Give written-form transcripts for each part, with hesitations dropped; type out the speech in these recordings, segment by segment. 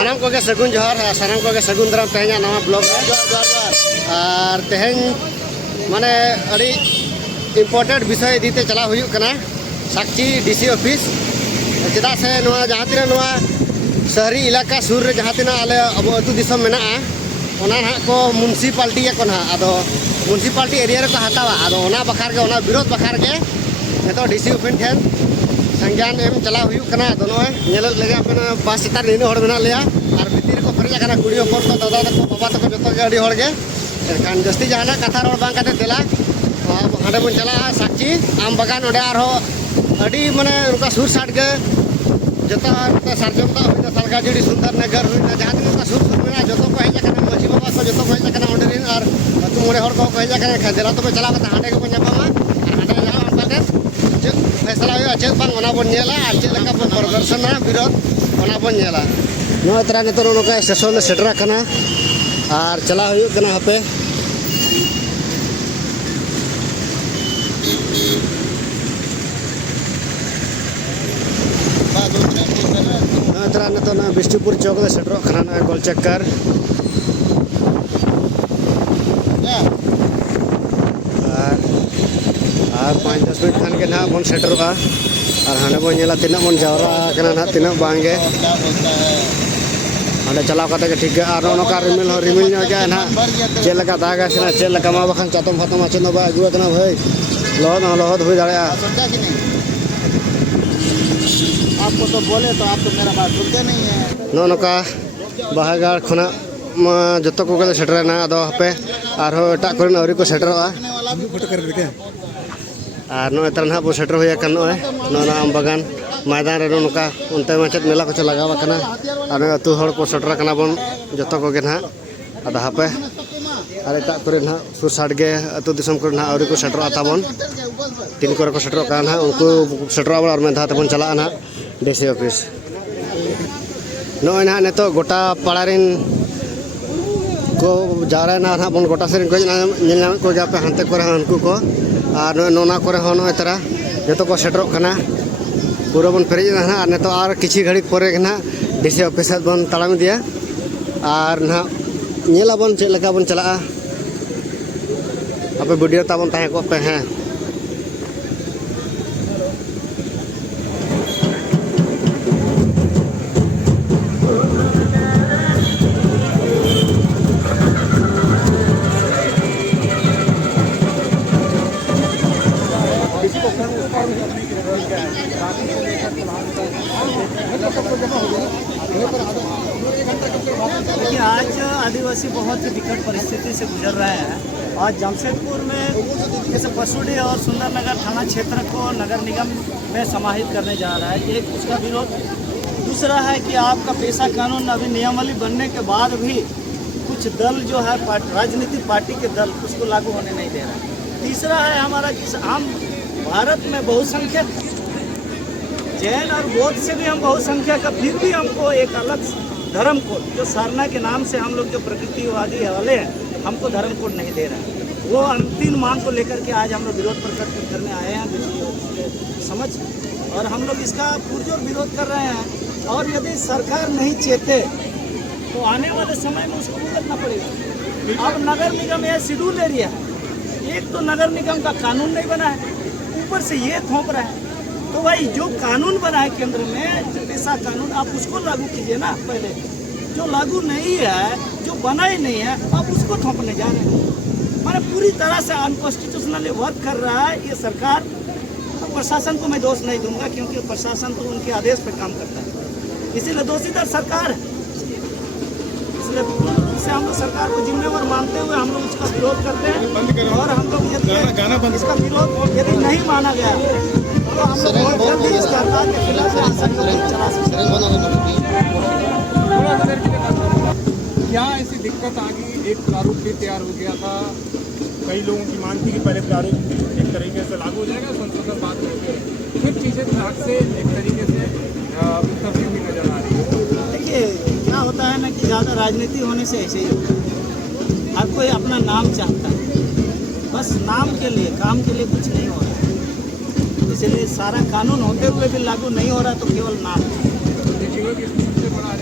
सानाम को के सगुन जोहार सानाम को के सगुन दाराम तेहना नवा ब्लॉग और तेहन माने अड़ी इम्पोर्टेंट विषय दीते चला हुई कना साक्षी डीसी ऑफिस चेदा से नवा जहाँ तीन नवा शहरी इलाका सुर रे जहाँ तीन आले अब अतु दिसम मेना ओना ना को म्यूनसिपालिटी को ना आदो म्यूनसिपालिटी एरिया रे को हतावा आदो ओना बखार के ओना विरोध बखार के नेतो डीसी ऑफिस ठेन संज्ञान एम चला हुई कना दोनों नेल लगे अपन बस चितार नीनो हड़ मेना लिया और भीतर को फरेज कना कुड़ी ऊपर को दादा तक बाबा तक जतो के अड़ी हड़ के एखान जस्ती जहाना कथा रोड बांग काते देला हाडे बन चला साक्षी आम बगान ओडे आरो अड़ी माने उनका सुर साट के जता सारजम दा होइना सालगाजड़ी सुंदर नगर होइना जहां तक का सुर सुर मेना जतो को हेजा कना मजी बाबा को जतो को हेजा कना ओडे रिन और तु मोरे हर को हेजा कना खदेला तो चला कता हाडे को न्यापामा हाडे जाओ अंकाते जे फैसला हो अचेत बांग ओना बन नेला आर जे लका बन प्रदर्शन ना विरोध ओना बन नेला नो तरा ने तो नोका स्टेशन ले सेटरा कना और चला हुई कना हपे तरा ने तो ना बिष्टुपुर चौक ले सेटरो खना ना गोल चक्कर और 5-10 मिनट खान के ना बन सेटरोगा और हाने बन नेला तिना बन जावरा कना ना तिना बांगे हाने चलाव कते के ठीक और नोका रिमिल नो के ना चे लगा दागा से चे लगा मा बखन चातम फतम आछे न बा गुआ तना भाई लहद हो जाया आपको तो बोले तो आप तो मेरा बात सुनते नहीं है नो नोका बाहागार खना जतो को गले सेटर ना आदो हपे और एटा करन औरी को सेटरवा और नो एतर ना बो सेटर होया कन नो ना आम बगान मैदान रे नोका उनते माचत मेला को लगावा कना और अतु हड़ को सेटर कना बन जतो को गे ना आदा हपे और एटा करे ना सुर साड गे अतु दिसम कर ना औरी को सेटर आताबन तीन को सेटर कना उनको सेटर और में धा तबन चला ना डीसी ऑफिस नोय ना नेतो गोटा पाड़ारिन को जारा ना ना बन गोटा सेरिन को नेल नाम को जापे हांते करे उनको को और नोना करे हो नो तरा जतो को सेटर कना पूरा बन फेरेज ना और नेतो और किछि घड़ी परे ना डीसी ऑफिस बन तालाम दिया और ना नेला बन चे लगा बन चला अपे वीडियो ताबन ताहे को पे हैं देखिए आज आदिवासी बहुत ही विकट परिस्थिति से गुजर रहे हैं। आज जमशेदपुर में जैसे पसुडी और सुंदरनगर थाना क्षेत्र को नगर निगम में समाहित करने जा रहा है, एक उसका विरोध। दूसरा है कि आपका पेशा कानून अभी नियमावली बनने के बाद भी कुछ दल जो है राजनीतिक पार्टी के दल उसको लागू होने नहीं दे रहा है। तीसरा है हमारा कि हम भारत में बहुसंख्यक जैन और बौद्ध से भी हम बहुसंख्यक है, फिर भी हमको एक अलग धर्म कोड जो सारना के नाम से हम लोग जो प्रकृतिवादी वाले हैं हमको धर्म कोड नहीं दे रहा है। वो अंतिम मांग को लेकर के आज हम लोग विरोध प्रकट करने आए हैं समझ, और हम लोग इसका पुरजोर विरोध कर रहे हैं। और यदि सरकार नहीं चेते तो आने वाले समय में उसको भुगतना पड़ेगा। अब नगर निगम यह शेड्यूल एरिया है, एक तो नगर निगम का कानून नहीं बना है, ऊपर से ये थोप रहा है। तो भाई जो कानून बना है केंद्र में पेशा कानून आप उसको लागू कीजिए ना। पहले जो लागू नहीं है, जो बना ही नहीं है, आप उसको थोपने जा रहे हैं। माने पूरी तरह से अनकॉन्स्टिट्यूशनली वर्क कर रहा है ये सरकार। तो प्रशासन को मैं दोष नहीं दूंगा क्योंकि प्रशासन तो उनके आदेश पर काम करता है, इसीलिए दोषीदार सरकार है। इसलिए से हम लोग सरकार को जिम्मेवार मानते हुए हम लोग उसका विरोध करते हैं। और हम लोग इसका विरोध यदि नहीं माना गया तो हम लोग बहुत जल्दी इसके हड़ताल के खिलाफ चला सकते हैं। क्या ऐसी दिक्कत आ गई, एक प्रारूप भी तैयार हो गया था, कई लोगों की मांग थी कि पहले प्रारूप एक तरीके से लागू हो जाएगा, संसद बात होगी, फिर चीज़ें ट्रैक से एक तरीके से मुख्तलिफ भी नजर आ रही है। देखिए क्या होता है ना कि ज़्यादा राजनीति होने से ऐसे ही होता है। हर कोई अपना नाम चाहता है, बस नाम के लिए, काम के लिए कुछ नहीं हो रहा है। इसलिए सारा कानून होते हुए भी लागू नहीं हो रहा तो केवल नाम। सबसे बड़ा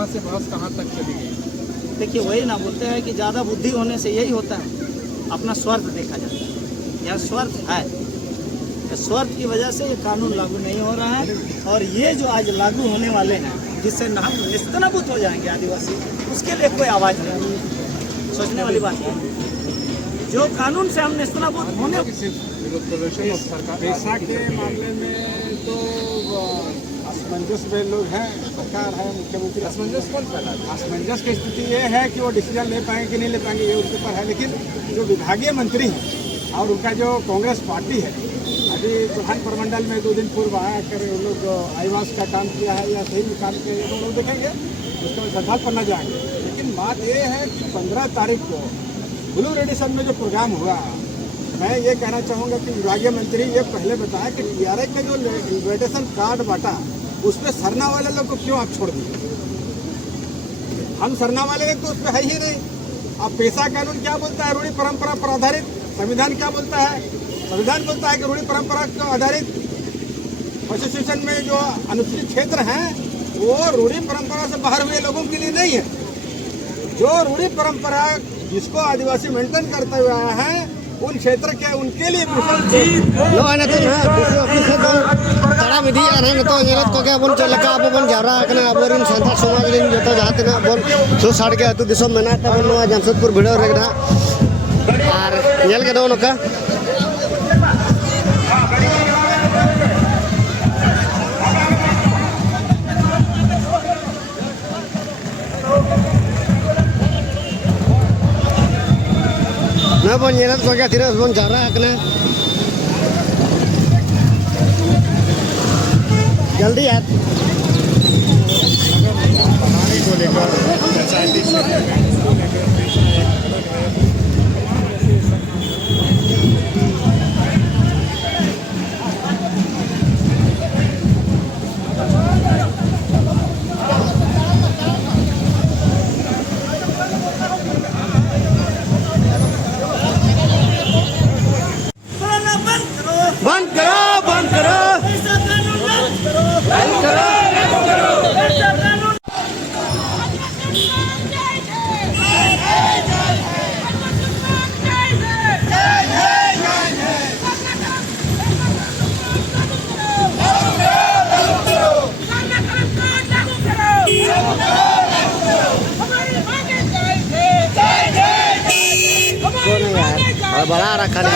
कहाँ से बहस कहाँ तक चली गई? देखिए वही ना बोलते हैं कि ज़्यादा बुद्धि होने से यही होता है, अपना स्वार्थ देखा जाता है। यह स्वार्थ है, इस स्वार्थ की वजह से ये कानून लागू नहीं हो रहा है। और ये जो आज लागू होने वाले हैं जिससे हम निस्तनाबूत हो जाएंगे आदिवासी, उसके लिए कोई आवाज़ नहीं। सोचने वाली बात है, जो कानून से हम निस्तनाबूत होने विरोध प्रदर्शन और सरकार पैसा के मामले में तो असमंजस में लोग हैं, सरकार है, मुख्यमंत्री असमंजस कौन फैला? असमंजस की स्थिति ये है कि वो डिसीजन ले पाएंगे कि नहीं ले पाएंगे ये उनके ऊपर है। लेकिन जो विभागीय मंत्री हैं और उनका जो कांग्रेस पार्टी है, अभी प्रधान प्रमंडल में 2 दिन पूर्व आया कर उन लोग आईवास का काम किया है या सही में काम किया है, तो लोग देखेंगे उसका संथाल पन्ना जाएंगे। लेकिन बात ये है कि 15 तारीख को ब्लू रेडिशन में जो प्रोग्राम हुआ, मैं ये कहना चाहूँगा कि विभागीय मंत्री ये पहले बताया कि TRA के जो इन्विटेशन कार्ड बांटा उसमें सरना वाले लोग को क्यों आप छोड़ दिए? हम सरना वाले लोग तो उसमें है ही नहीं। अब पेशा कानून क्या बोलता है? रूढ़ी परंपरा पर आधारित। संविधान क्या बोलता है? संविधान बोलता है कि रूढ़ी परंपरा को आधारित कॉन्स्टिट्यूशन में जो अनुसूचित क्षेत्र हैं वो रूढ़ी परंपरा से बाहर हुए लोगों के लिए नहीं है। जो रूढ़ी परंपरा जिसको आदिवासी मेंटेन करते हुए आया है उन क्षेत्र के उनके लिए लो ana tu na DCI office to tara midi ana na to yelat ko ke bon chelaka abo bon jara kana aborin santhal samaj rin joto jahat na bon so sar ke atu disom mena ta bon noa Jamshedpur video regna ar yel ke do noka na bon yelat ko ke tira bon jara kana जल्दी यार बनाने को लेकर पंचायती क्षेत्र में इसको लेकर पेशा एक अलग है। बंद करो बंद करो बंद करो और बड़ा रखा है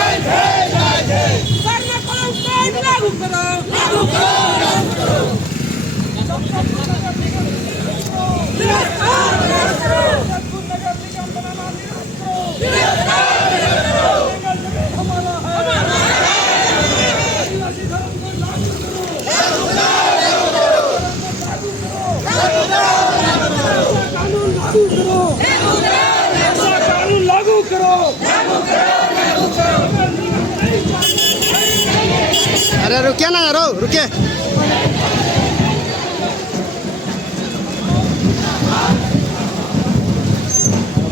अरे रुकिए ना यारो रुकिए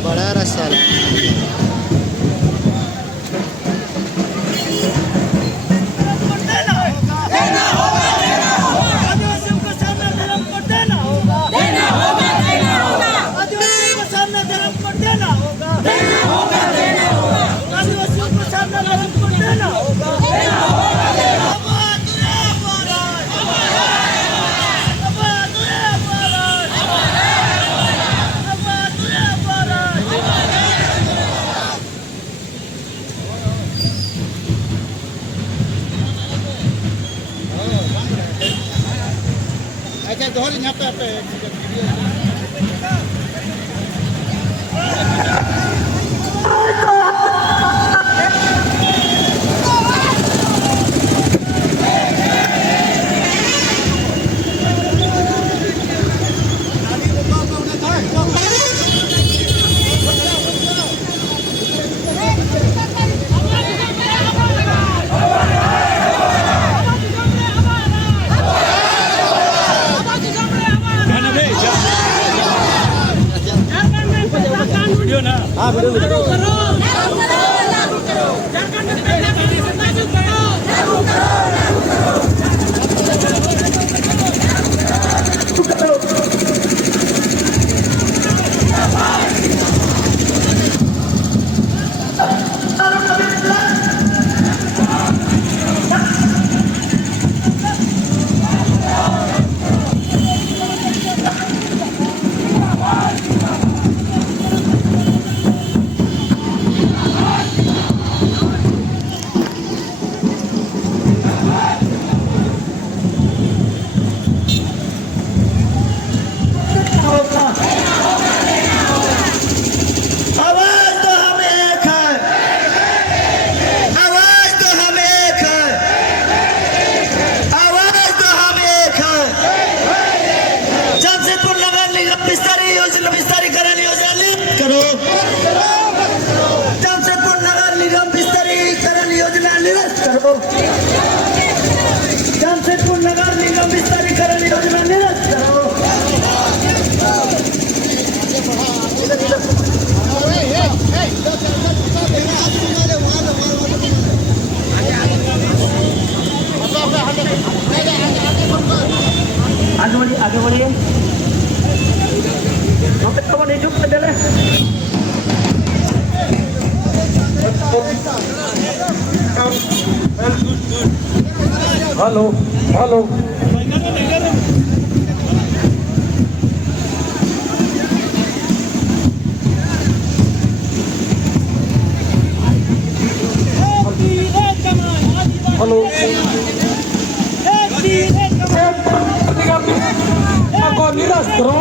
बड़ा रास्ता है अच्छा दोहरी यहाँ पे वीडियो ना hello hello hello ako nilastro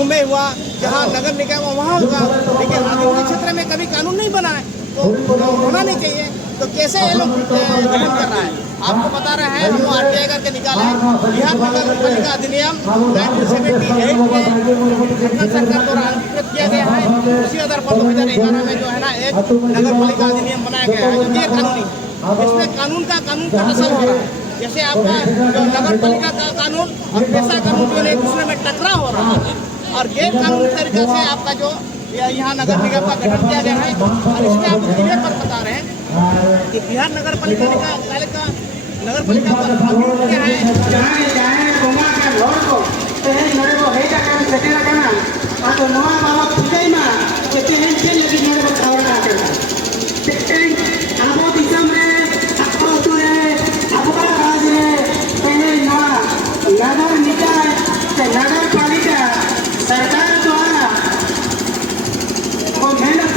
Mumbai हुआ, जहाँ नगर निगम वहाँ होगा, लेकिन आदिवासी क्षेत्र में कभी कानून नहीं बना है, तो होना नहीं चाहिए। तो कैसे ये लोग गठन कर रहा है? आपको बता रहे हैं, हम RTI करके निकाला है। बिहार नगर पालिका अधिनियम 1978 में झारखंड सरकार द्वारा अंगीकृत किया गया है। उसी आधार पर 2011 में जो है ना एक नगर पालिका अधिनियम बनाया गया है, जो गैर कानूनी। इसमें कानून का टसल हो रहा है। जैसे आपका जो नगर पालिका का कानून और पैसा कानून जो एक दूसरे में टकराव हो रहा है, और गैर कानूनी तरीके से आपका जो यहाँ नगर निगम का गठन किया गया है। और इसमें आप क्लियर पर बता रहे हैं कि बिहार नगर पालिका पर कानून क्या है। नगर निकाय नगर पालिका सरकार द्वारा मेहनत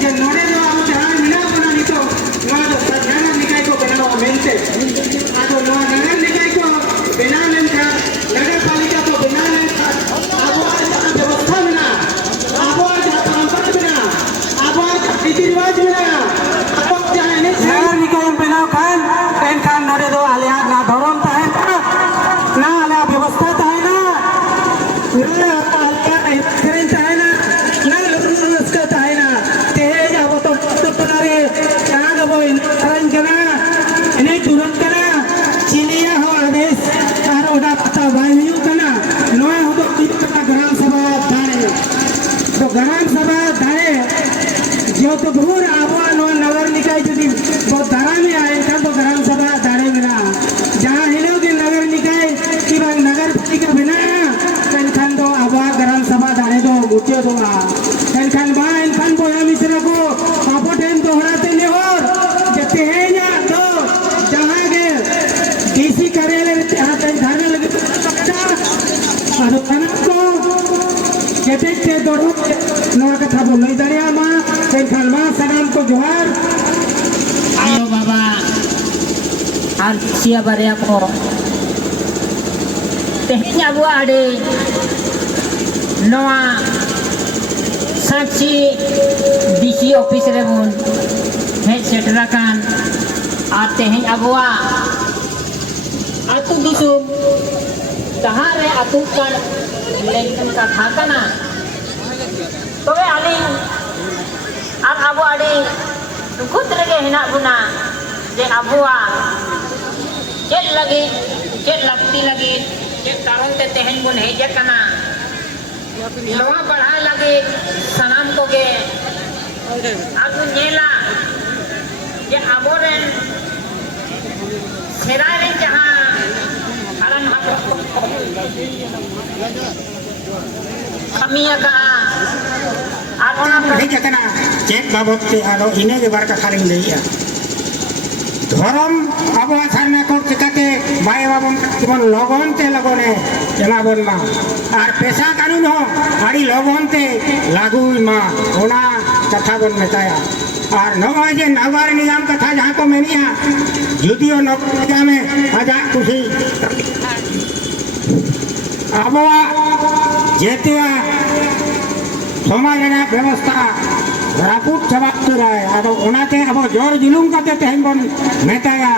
कि नोड़े जो आप जहाँ मिला बना नहीं तो नगर निकाय को बनाओ मेनते नगर निकाय को बिना लेन था नगर पालिका को बिना लेन था अब व्यवस्था मिला अब परंपरा मिला अब रीति रिवाज मिला अब नगर निकाय बनाओ खान नोड़े दो आलिया ना धर्म था ना आलिया व्यवस्था था ना ग्राम सभा दाड़े जो तो भूर आबो नगर निकाय जुदी बहुत दारा में आए तो ग्राम सभा दाड़े मेरा जहाँ हिलो के नगर निकाय की नगर पालिका बनाया तो अब ग्राम सभा दाड़े दो मुझे दो एनखान बोया मिश्र को आप दोहराते नहीं हो जते हैं या तो जहाँ के DC कार्यालय धरने लगे को के दौड़ो नवा कथा बोल नहीं दरिया माँ खालमा सगाम को जोहार आयो बाबा और सिया बारिया को तेहन अबुआ अड़े नवा साक्षी DC ऑफिस रे बन हेड सेटरा कान और तेहन अबुआ आतु दिसु तहां रे आतु कान लेकिन कथा कना तो आलिंग और अबो अड़ी खुद लगे हिना बुना जे अबुआ चेक लगे चेक लगती लगे चेक कारण ते तेहन बुन हेजे कना नवा बढ़ा लगे सनाम को गे अब नेला जे अबो रे सेरा रे जहां कारण कमिया का चेक बाबत इने के बार कथा लिया धर्म अब सामने को चिकाते बाय बाबन जीवन लगन ते लगने जनाबन मा और पेशा कानून हो आड़ी लगन ते लागू मा होना कथा बन मेताया और नगय जे नगर निगम कथा जहाँ को मेनिया जुदियो नगर निगम में आजा खुशी अब जेतिया समाज व्यवस्था रापुट चबाते रहे अब जोर जुलूम करते तेहन बन मेताया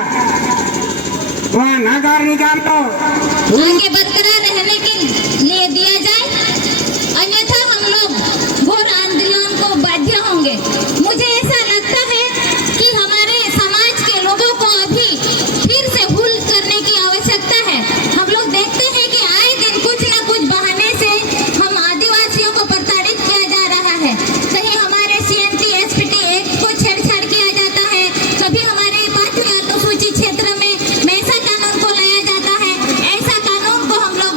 वहाँ नगर निगम को आगे बरकरार रहने के लिए दिया जाए, अन्यथा हम लोग घोर आंदोलन को बाध्य होंगे। मुझे ऐसा लगता है कि हमारे समाज के लोगों को अभी फिर से भूल करने की आवश्यकता है। हम लोग देखते हैं कि आए दिन कुछ न कुछ बहाने से हम आदिवासियों को प्रताड़ित किया जा रहा है। कहीं हमारे CNT SPT एक्ट को छेड़छाड़ किया जाता है, कभी हमारे 5वीं अनुसूची क्षेत्र में मैसा कानून को लाया जाता है। ऐसा कानून को हम लोग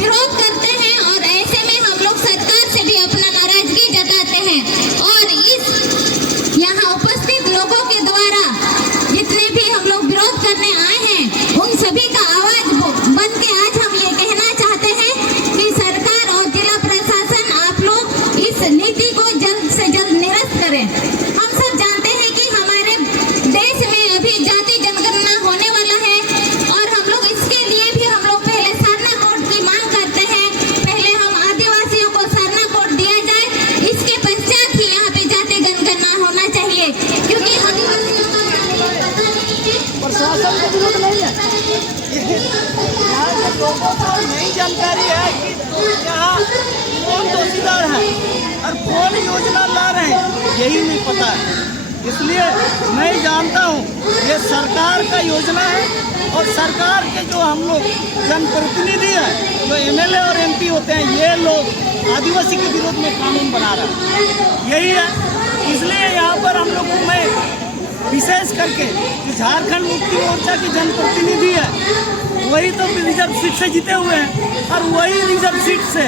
विरोध करते हैं और ऐसे में हम लोग सरकार से भी अपना नाराजगी जताते हैं। और इस यहाँ उपस्थित लोगों के द्वारा जितने भी हम लोग विरोध करने आए हैं, उन सभी का आवाज बन के आज हम ये कहना चाहते हैं कि सरकार और जिला प्रशासन आप लोग इस नीति को जल्द से जल्द निरस्त करें। हम सब जानते हैं कि हमारे देश में अभी जाति जनगणना होने वाला है और हम लोग इसके लिए भी हम लोग पहले सरना कोड की मांग करते हैं। पहले हम आदिवासियों को सरना कोड दिया जाए, इसके पश्चात ही यहाँ पे जाति जनगणना होना चाहिए, क्योंकि आदिवासियों का पता नहीं है। प्रशासन का विरोध नहीं है, यहाँ के लोगों को नई जानकारी है कि यहाँ कौन दोषीदार है और कौन योजना ला रहे हैं, यही नहीं पता है। इसलिए मैं जानता हूँ ये सरकार का योजना है और सरकार के जो हम लोग जनप्रतिनिधि हैं, जो MLA और MP होते हैं, ये लोग आदिवासी के विरोध में कानून बना रहे हैं, यही है। इसलिए यहाँ पर हम लोग को मैं विशेष करके जो झारखंड मुक्ति मोर्चा की जनप्रतिनिधि है, वही तो रिजर्व सीट से जीते हुए हैं और वही रिजर्व सीट से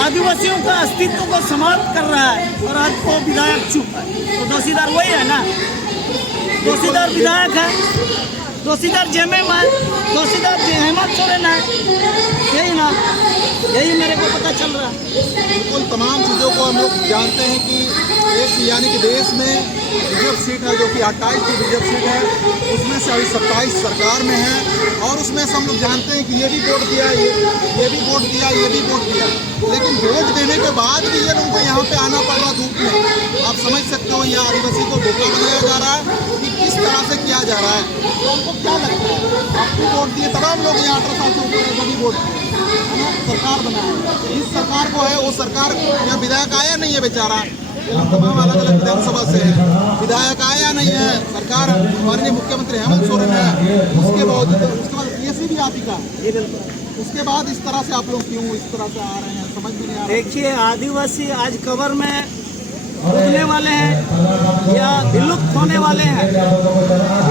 आदिवासियों का अस्तित्व को समाप्त कर रहा है और आज को विधायक चुप है। तो दोषीदार वही है ना, दोषीदार विधायक है, दोषीदार JMM है, दोषीदार हेमंत सोरेन है, यही ना, यही मेरे को पता चल रहा है। बिल्कुल तमाम चीज़ों को हम लोग जानते हैं कि देश यानी कि देश में रिजर्व सीट है जो कि 28 की रिजर्व सीट है, उसमें से अभी 27 सरकार में है और उसमें से हम लोग जानते हैं कि ये भी वोट दिया, ये भी वोट दिया, ये भी वोट दिया, लेकिन वोट देने के बाद भी ये लोगों को यहाँ पे आना पड़ रहा धूप में। आप समझ सकते हो ये आदिवासी को धोखा बनाया जा रहा है कि किस तरह से किया जा रहा है। तो हमको क्या लगता है, आपको वोट दिए तमाम लोग यहाँ 18 साल से ऊपर सभी वोट दिए, सरकार बनाया, इस सरकार को है, वो सरकार यहाँ विधायक आया नहीं है बेचारा, तमाम अलग अलग विधानसभा से है, विधायक आया नहीं है, सरकार माननीय मुख्यमंत्री हेमंत सोरेन है, उसके बाद PSC भी आप ही का, उसके बाद इस तरह से आप लोग क्यों इस तरह से आ रहे हैं, समझ में नहीं आ रहा। देखिए, आदिवासी आज कबर में डूबने वाले हैं या विलुप्त होने वाले हैं,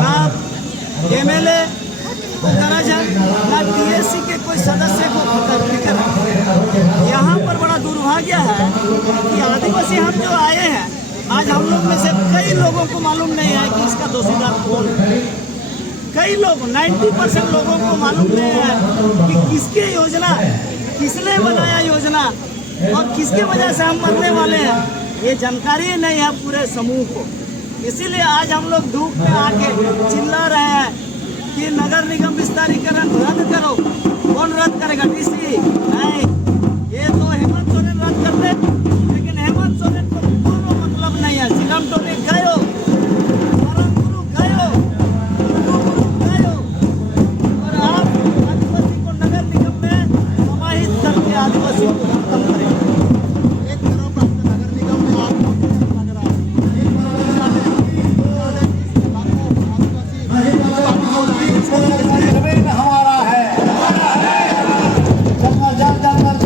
ना MLA को गरज है, ना TSC के कोई सदस्य को फिक्र है। यहाँ पर बड़ा दुर्भाग्य है कि आदिवासी हम जो आए हैं, आज हम लोग में से कई लोगों को मालूम नहीं है कि इसका दोषीदार कौन है। कई लोग 90% लोगों को मालूम नहीं है कि किसकी योजना, किसने बनाया योजना और किसके वजह से हम मरने वाले हैं, ये जानकारी नहीं है पूरे समूह को। इसीलिए आज हम लोग धूप में आके चिल्ला रहे हैं कि नगर निगम विस्तारीकरण रद्द करो। कौन रद्द करेगा? DC नहीं, ये तो हेमंत सोरेन रद्द कर दे, लेकिन हेमंत सोरेन को पूर्ण मतलब नहीं है। सिलम टोली गयो, गुरु गयो, गयो, और आप आदिवासी को नगर निगम में समाहित करके आदिवासियों को खत्म करेंगे। एक तरफ नगर निगम में हमारा है, जंगल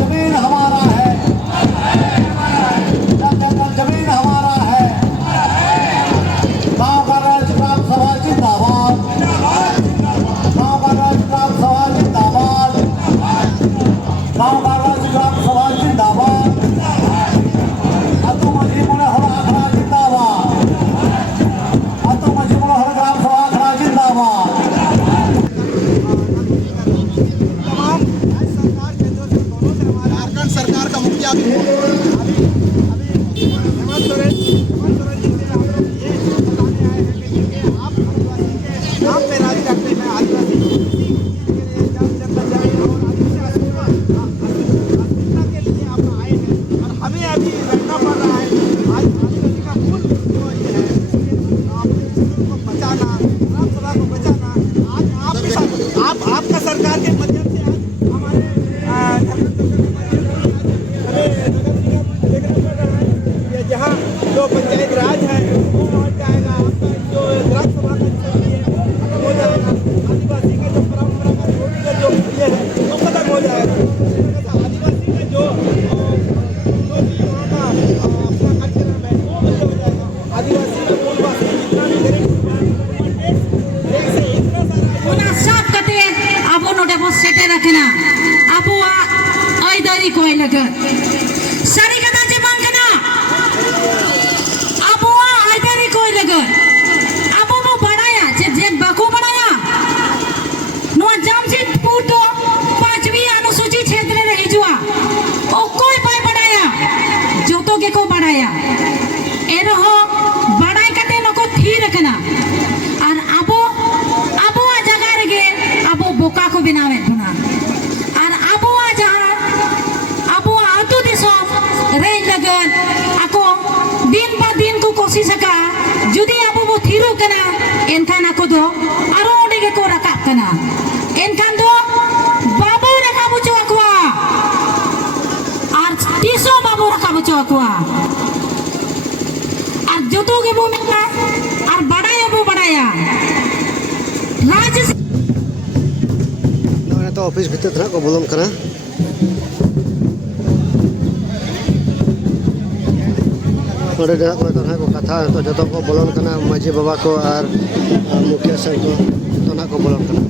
रखना अब ऐदरी कोई लगे सारी कदा जे बंकना अब ऐदरी कोई लगे अब वो बढ़ाया जे बको बढ़ाया नो जमशेदपुर तो 5वीं अनुसूची क्षेत्र रे हिजुआ ओ कोई पाई बढ़ाया जो तो के को बढ़ाया ए रहो बढ़ाई कते नको थी रखना और अब आ जगह रे अब बोका को बनावे बना और अब आ जहां अब आतु दिसो रे लगन ako दिन पर दिन को कोशिश का जुदी अब वो थीरो कना एनखान ako दो आरो ओडे के को रकाब कना एनखान दो बाबू रकाब चो अकवा और तीसो बाबू रकाब चो अकवा और जोतो के वो मिलना और बढ़ाया वो बढ़ाया राज्य तो ऑफिस भीतर था को बोलम करा नोडे जगह को को कथा तो जतो को बोलन कना माजी बाबा को और मुखिया साहब को तो ना को बोलन कना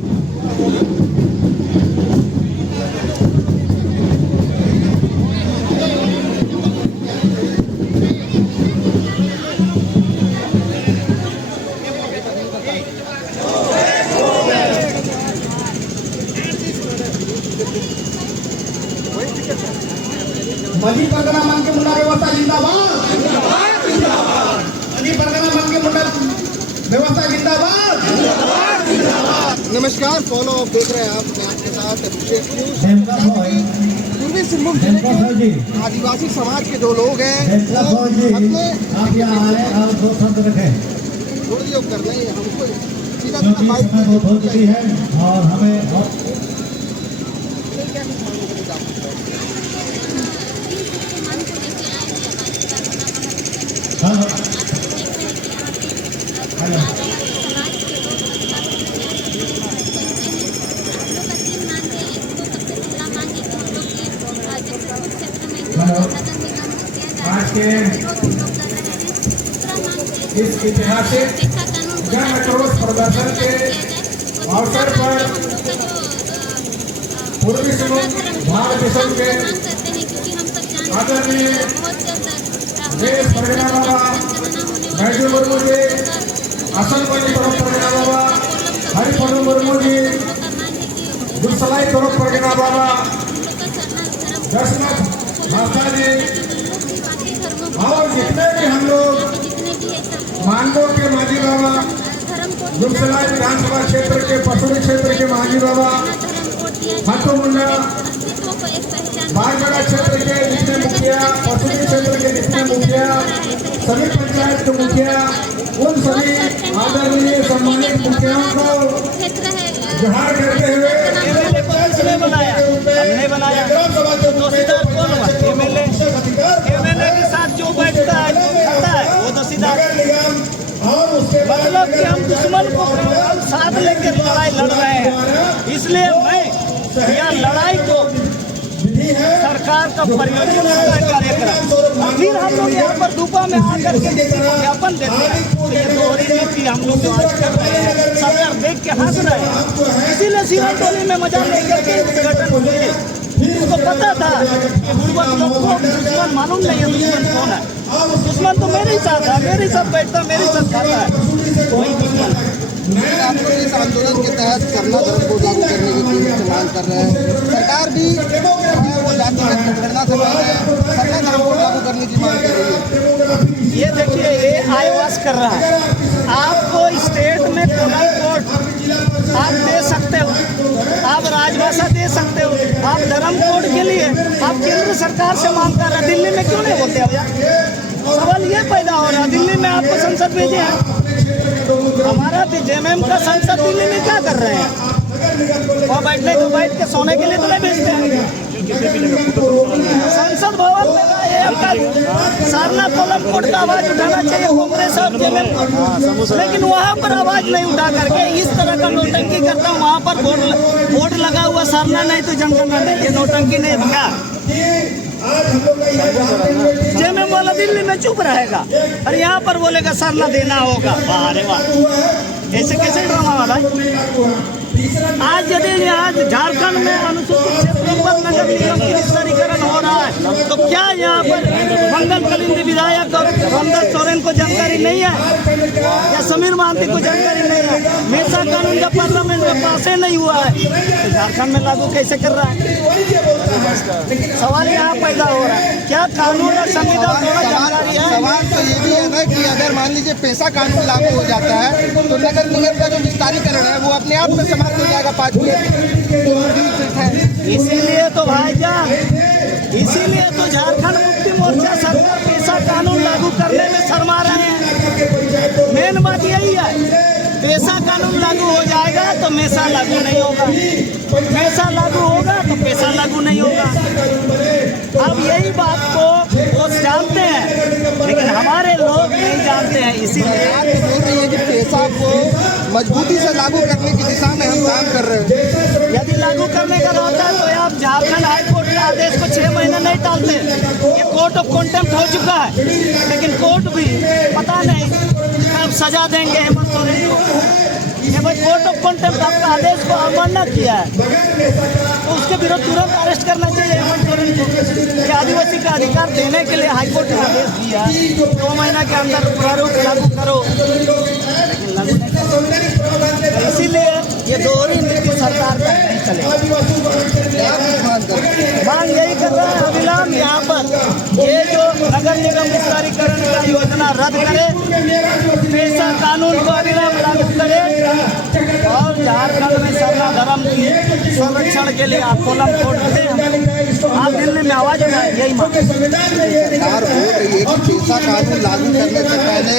मजी परगना मन के मुंडा व्यवस्था जिंदाबाद मजी परगना मन के मुंडा व्यवस्था जिंदाबाद। नमस्कार, फॉलो आप देख रहे हैं आप, मैं आपके साथ अभिषेक न्यूज़। पूर्वी सिंहभूम जिले के आदिवासी समाज के जो लोग हैं वो अपने थोड़ी योग कर रहे हैं हमको सीधा है और हमें आज के इस ऐतिहासिक जन आक्रोश प्रदर्शन के अवसर पर पूर्वी सिंहभूम भारत मिशन के आदरणीय देश परगना बाबा बैजू मुर्मू जी, असलपल्ली तरफ परगना बाबा हरिपनु मुर्मू जी, गुलसलाई तरफ परगना बाबा दशनाथ माता जी और जितने भी हम लोग मानगो के मांझी बाबा, गुलसलाई विधानसभा क्षेत्र के पसुरी क्षेत्र के मांझी बाबा, हाथों मुंडा बारगढ़ा क्षेत्र के जितने मुखिया, पसुरी क्षेत्र के जितने मुखिया, सभी पंचायत के मुखिया, उन सभी आदरणीय सम्मानित मुखियाओं को जोहार करते हुए हमने बनाया दोषीदार कौन हुआ? एमएलए के साथ जो बैठता है जो खाता है वो दोषीदार। मतलब कि हम दुश्मन को हम साथ लेकर लड़ाई लड़ रहे हैं, इसलिए मैं यह लड़ाई को सरकार का प्रयोजन फिर हम लोग यहाँ पर दुपा में आकर के ज्ञापन देते हैं। तो ये दोहरी नीति हम लोग जो आज कर रहे हैं सरकार देख के हंस रहे हैं, इसीलिए सीरा टोली में मजाक लेकर के उद्घाटन हुए। उसको पता था कि गुरुवत लोग को दुश्मन मालूम नहीं है दुश्मन कौन है। दुश्मन तो मेरे ही साथ है, मेरे साथ बैठता, मेरे साथ खाता है, वही दुश्मन है। आप लोग इस आंदोलन के तहत करना धर्म को लागू करने की पूरी मांग कर रहे हैं। सरकार भी वो जाति जनगणना से पहले सरकार धर्म को लागू करने की मांग कर रही है। ये देखिए ये आईवास कर रहा है। आपको स्टेट में कोनल कोड आप दे सकते हो, आप राजभाषा दे सकते हो, आप धर्म कोड के लिए आप केंद्र सरकार से मांग कर रहे हैं। दिल्ली में क्यों नहीं बोलते भैया? सवाल ये पैदा हो रहा है, दिल्ली में आपको संसद भेजे हैं, हमारा जेएमएम का संसद दिल्ली में क्या कर रहे हैं? वहाँ बैठने को बैठ के सोने के लिए तो नहीं भेजते हैं। संसद भवन सारनाथ कोलम कोड का आवाज उठाना चाहिए कांग्रेस और जेएमएम, लेकिन वहाँ पर आवाज नहीं उठा करके इस तरह का नौटंकी करता हूँ। वहाँ पर बोर्ड लगा हुआ सारना नहीं तो जनगणना नहीं, ये नौटंकी नहीं भगा। जेएमएम वाला दिल्ली में चुप रहेगा और यहाँ पर बोलेगा सरना देना होगा। अरे वाह, ऐसे कैसे ड्रामा भाई। आज यदि यहाँ झारखंड में अनुसूचित क्षेत्रों पर नगर निगम की विस्तारीकरण हो रहा है तो क्या यहाँ पर मंगल कलिंदी विधायक और रामदास सोरेन को जानकारी नहीं है या समीर महांती को जानकारी नहीं है? मेसा कानून जब पार्लियामेंट में पास ही नहीं हुआ है तो झारखंड में लागू कैसे कर रहा है? सवाल यहाँ पैदा हो रहा है, क्या कानून और संविधान थोड़ा जानकारी है? सवाल तो ये भी है ना कि अगर मान लीजिए पेशा कानून लागू हो जाता है तो नगर निगम का जो विस्तारीकरण है वो अपने आप में समाप्त हो जाएगा 5 है। इसीलिए तो भाईजान, इसीलिए तो झारखंड मुक्ति मोर्चा सरकार पेशा कानून लागू करने में शर्मा रहे हैं। मेन बात यही है, पेशा कानून लागू हो जाएगा तो मेसा लागू नहीं होगा, मेसा लागू होगा तो पेशा लागू नहीं होगा। अब यही बात को वो जानते हैं लेकिन हमारे लोग नहीं जानते हैं, इसीलिए कि पेशा को मजबूती से लागू करने की दिशा में हम काम कर रहे हैं। यदि लागू करने का होता है तो आप झारखंड हाईकोर्ट के आदेश को 6 महीने नहीं टालते। ये कोर्ट ऑफ कॉन्टेम्प्ट हो चुका है लेकिन कोर्ट भी पता नहीं कब सजा देंगे हेमंत सोरेन को। ये भाई कोर्ट ऑफ कॉन्टेम्प्ट आपका आदेश को अवमानना किया है तो उसके विरुद्ध तुरंत अरेस्ट करना चाहिए हेमंत सोरेन को। ये आदिवासी का अधिकार देने के लिए हाईकोर्ट ने आदेश दिया है 2 महीना के अंदर प्रारूप लागू करो, लेकिन लागू नहीं करो। इसीलिए ये दोहरी नीति सरकार का नहीं चलेगा। मांग यही कर रहा है अविलंब यहाँ पर ये जो नगर निगम विस्तारीकरण का योजना रद्द करे, पेशा कानून को अविलंब लागू करे और झारखंड में सर्व धर्म की संरक्षण के लिए कोलम कोर्ट दे। आप दिल्ली में आवाज उठाए, यही मांग सरकार बोल रही है कि पेशा कानून लागू करने से पहले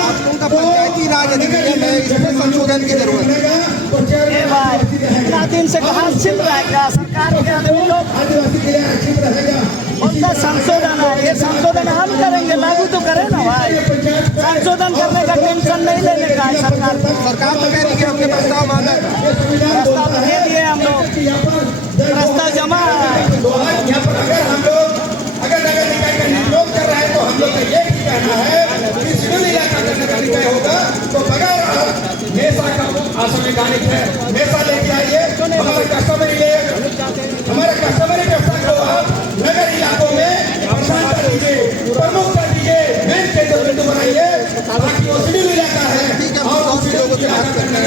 आप लोगों का पंचायती राज अधिनियम है, इसमें संशोधन की जरूरत है। भाई इतना दिन से कहाँ छिल रहा है क्या सरकार के आदमी लोग? उनका संशोधन है, ये संशोधन हम करेंगे, लागू तो करें ना भाई। संशोधन करने का टेंशन नहीं लेने का है सरकार को। सरकार तो कह रही है हमने प्रस्ताव मांगा था, प्रस्ताव दे दिए हम लोग, प्रस्ताव जमा है। अगर नगर निकाय का नियोग कर रहा है तो हम लोग का ये भी कहना है कि सिविल इलाका नगर निकाय होगा तो बगैर मेसा का असंवैधानिक है। मेसा लेके आइए, हमारे कस्टमरी ले, हमारे कस्टमरी व्यवस्था को आप नगर इलाकों में प्रमुख कर दीजिए, मेन केंद्र बिंदु बनाइए ताकि वो सिविल इलाका है और उसी लोगों से बात करना है।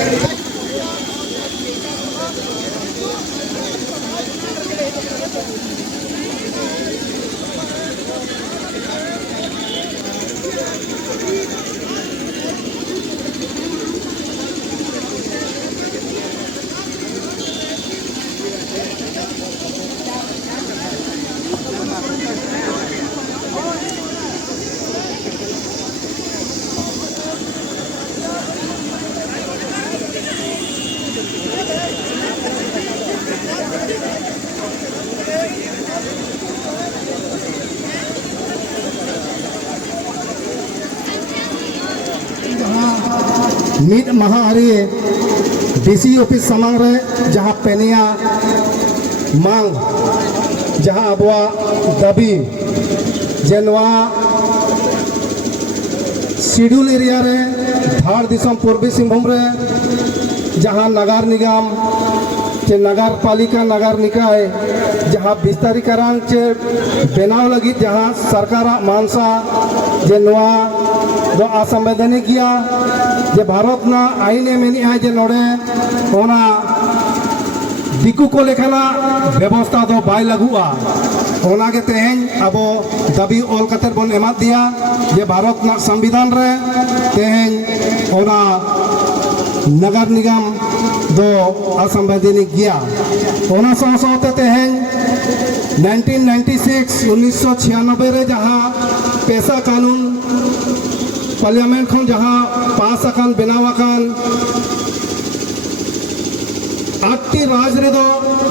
ᱢᱤᱫ ᱢᱟᱦᱟ ᱟᱹᱨᱤ ᱰᱤᱥᱤ ᱚᱯᱷᱤᱥ ᱥᱟᱢᱟᱝ ᱨᱮ ᱡᱟᱦᱟᱸ ᱯᱮᱱᱤᱭᱟ ᱢᱟᱝ ᱡᱟᱦᱟᱸ ᱟᱵᱚᱣᱟᱜ ᱫᱟᱹᱵᱤ ᱡᱮ ᱱᱚᱣᱟ ᱥᱤᱰᱩᱞ एरिया रे धार दिसम पूर्वी सिंहभूम रे जहां नगर निगम चे नगर पालिका नगर निकाय जहां विस्तारीकरण चे बनाव लगी जहां सरकार मानसा जे नोआ दो असंवैधानिक गया जे भारत ना आईन मेनी है जे नोड़े होना दिकू को लेखाना व्यवस्था दो बाय लगुआ होना के तेहन अब दाबी ऑल कतर बन एमा दिया जे भारत ना संविधान रे तेहन होना नगर निगम दो असंवैधानिक गया होना साथ तेहन 1996 रे जहाँ पेशा कानून पार्लियामेंट खन जहाँ पास अकान बनाव अकान 8टी राज रे दो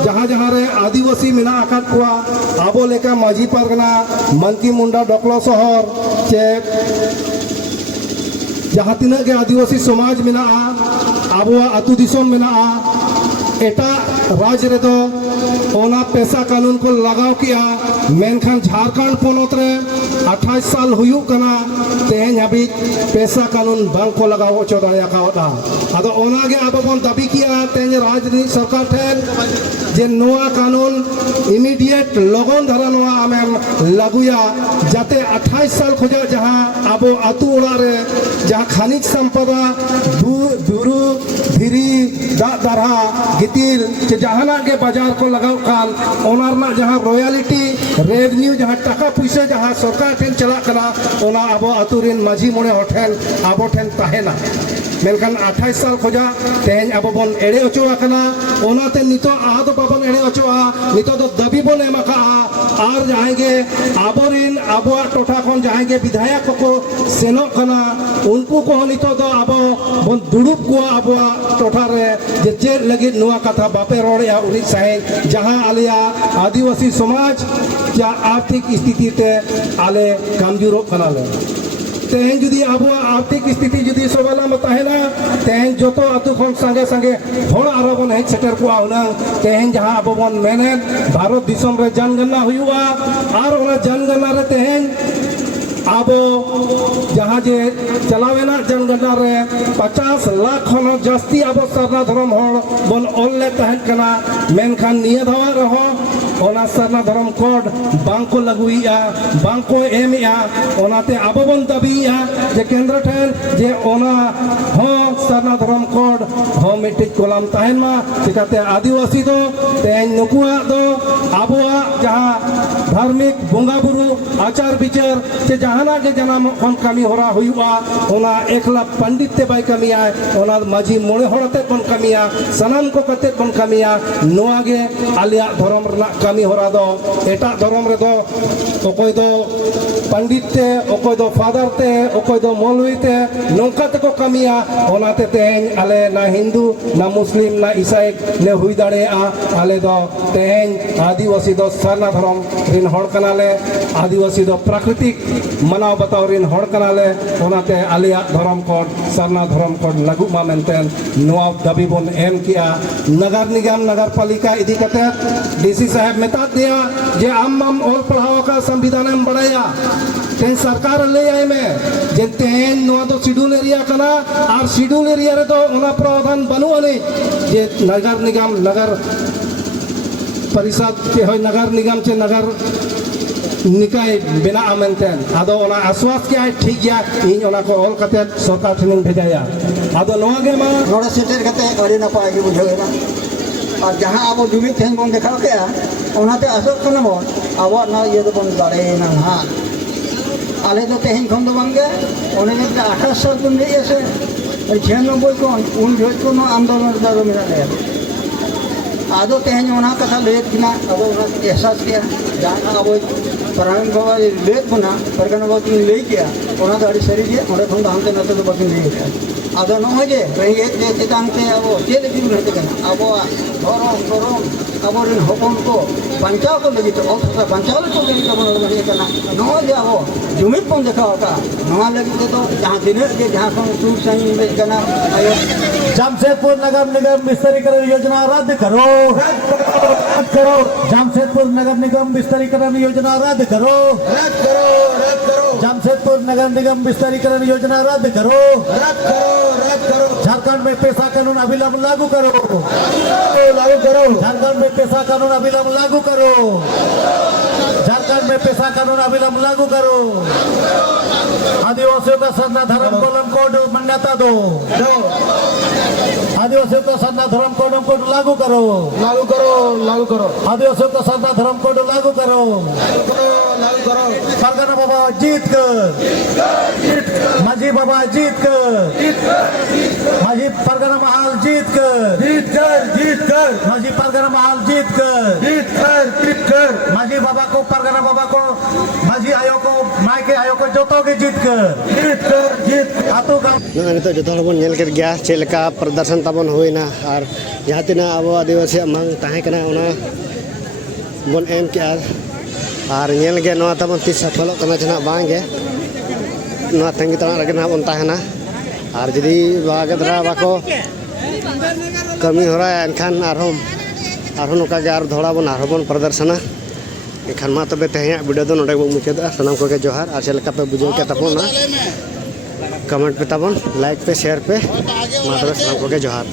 जहाँ जहाँ रे आदिवासी मेना आकात कुआ आबो लेका माजी परगना मंकी मुंडा डोकलो शहर चे जहाँ तीन के आदिवासी समाज मेना आबो आतु दिसोम मेना एटा राज रे दो ओना पेशा कानून को लगाव किया मेनखान झारखंड पोनोत रे 28 साल हुयुक कना तेहें हाबी पैसा कानून बांग को लगाव ओचो दाया कावदा आदो ओनागे आबो बन दाबी किया तेहें राजनीति सरकार ठेन जे नोआ कानून इमीडिएट लगन धारा नोआ आमेम लागुया जाते 28 साल खोजा जहां आबो आतु ओड़ा रे जहां खनिज संपदा बुरु धीरी दाग दारहा गितिर जे जहाना के बाजार को लगाव कान ओनारना जहां रॉयल्टी रेवेन्यू जहां टाका पैसा जहां सरकार ठेन चला कना ओना आबो आतुरिन माझी मोने होठेन आबो ठेन ताहेना मेलखान 28 साल खोजा तेहें आबो बन एड़े ओचोआ कना ओनाते नितो आद बाबन एड़े ओचोआ नितो दो दबी बन एमाका आर जाएंगे आबोरिन आबोआ टोठा कोन जाएंगे विधायक को सेनो कना उनको को नितो दो आबो बन दुड़ुब को आबोआ टोठा रे जे चेर लगी नुआ कथा बापे रोड़या उरी साहे जहां आलिया आदिवासी समाज क्या आर्थिक स्थिति ते आले कमजोर कना ले तेहें जुदी आबोआ आर्थिक स्थिति जुदी सवाला मताहेना तेहें जोतो अतु खन संगे संगे होड़ आरो बन हेज सेटर को आउना तेहें जहां आबो बन मेने भारत दिसम रे जनगणना हुआ आर ओना जनगणना रे तेहें आबो जहां जे चलावेना जनगणना रे 50 लाख खन जास्ती आबो सरना धर्म होड़ बन ओल्ले तहन कना मेनखान निया धावा रहो ओना सरना धर्म कोड बांको लगुइया बांको एमिया ओनाते आबो बन दबिया जे केंद्र ठेन जे ओना हो सरना धर्म कोड हो मिट्टी कोलाम ताहेन मा चिकाते आदिवासी दो तेन नुकुआ दो आबोआ जहां धार्मिक बोंगा बुरु आचार विचार जे जहाना के जनाम खन कमी होरा हुआ ओना एकला पंडित ते बाय कमिया ओना माझी मोड़े होड़ते बन कमिया सनाम को कते बन कमिया नोआगे आलिया धर्म रना कमी होरा दो एटा धर्म रे दो ओकोय दो पंडित ते ओकोय दो फादर ते ओकोय दो मौलवी ते नोंका ते को कमिया ओनाते तेहें आले ना हिंदू ना मुस्लिम ना ईसाई ने हुई दाड़े आले दो तेहें आदिवासी दो सरना धर्म रिन होड़ कनाले आदिवासी दो प्राकृतिक मनाव बताव रिन होड़ कनाले ओनाते आलिया धर्म कोड सरना धर्म कोड लागू मा मेनतेन नोआ दाबी बन एम किया नगर निगम नगर पालिका इदी कते डीसी साहब मेता दिया जे आम ओल पढ़ाओ का संविधान में बढ़ाया तेन सरकार ले आए में जे तेन नोआ दो शेड्यूल एरिया कना और शेड्यूल एरिया रे दो ओना प्रावधान बनु अने जे नगर निगम नगर परिषद के होय नगर निगम चे नगर निकाय बिना आमेनतेन आदो ओना आश्वास के ठीक गया इन ओना को ऑल कते सरकार ठेन भेजाया आदो नोआ गे मा नोड़ा सेटर कते अड़ी नपाय गे बुझावेना और जहां अब जुमित ठेन बन देखा के ओनाते असर कना बन अब ना ये तो बन दाड़े ना हां आले तो तेहें खन दो बांगे ओने ने 28 साल बन गई ऐसे 96 कोन उन जो को आंदोलन दारो मेरा ले आदो तेहें ओना कथा लेत किना अब एहसास किया जहां अब परम बाबा लेत बना परगना बाबा तुम ले किया ओना दाड़ी सरी जे ओरे खन दांते नते तो बाकी ले आदो न हो जे रही जे चितांते अब जे लेकिन रहते कना अब धरम अब रिन हपन को पंचाव को लगी तो औसत पंचाव को लगी तो बन रही कना न जे अब जुमित पन देखा का नवा लगी तो जहां दिन के जहां को टूर सही में कना आयो जमशेदपुर नगर निगम विस्तारीकरण योजना रद्द करो रद्द करो जमशेदपुर नगर निगम विस्तारीकरण योजना रद्द करो रद्द करो रद्द करो जमशेदपुर नगर निगम विस्तारीकरण योजना रद्द करो रद्द करो रद्द करो झारखंड में पेशा कानून अविलंब लागू करो लागू करो झारखंड में पेशा कानून अविलंब लागू करो झारखंड में पेशा कानून अविलंब लागू करो आदिवासियों का सरना धर्म कोलम कोड मान्यता दो आदिवासियों का सरना धर्म कोलम कोड लागू करो लागू करो लागू करो आदिवासियों का सरना धर्म कोड लागू करो लागू करो परगना बाबा जीत कर माझी बाबा जीत कर माझी परगना महल जीत कर माझी परगना महल जीत कर माझी बाबा को परगना बाबा को माझी आयो को माई के आयो को जोतो के जीत कर आतो का नितो जो हर बन नेल कर गया चेलका प्रदर्शन तबन होइना और जहां तिना अब आदिवासी मांग ताहे कना ओना बन एम के और नेल गे नोआ तबन ती सफल कना जना बांगे नोआ तंगी तना लगे ना बन ताहेना और जदी बागे दरा बाको कमी हो रहा है एनखान आरहों नोका गे आर धोड़ा बन आरहों बन प्रदर्शना एखान मा तबे तेहैया वीडियो दो नोडे मुचादा सानाम को जोहार और चलका पे बुझे के तपना कमेंट पे तबन लाइक पे शेयर पे मा तबे सानाम को जोहार।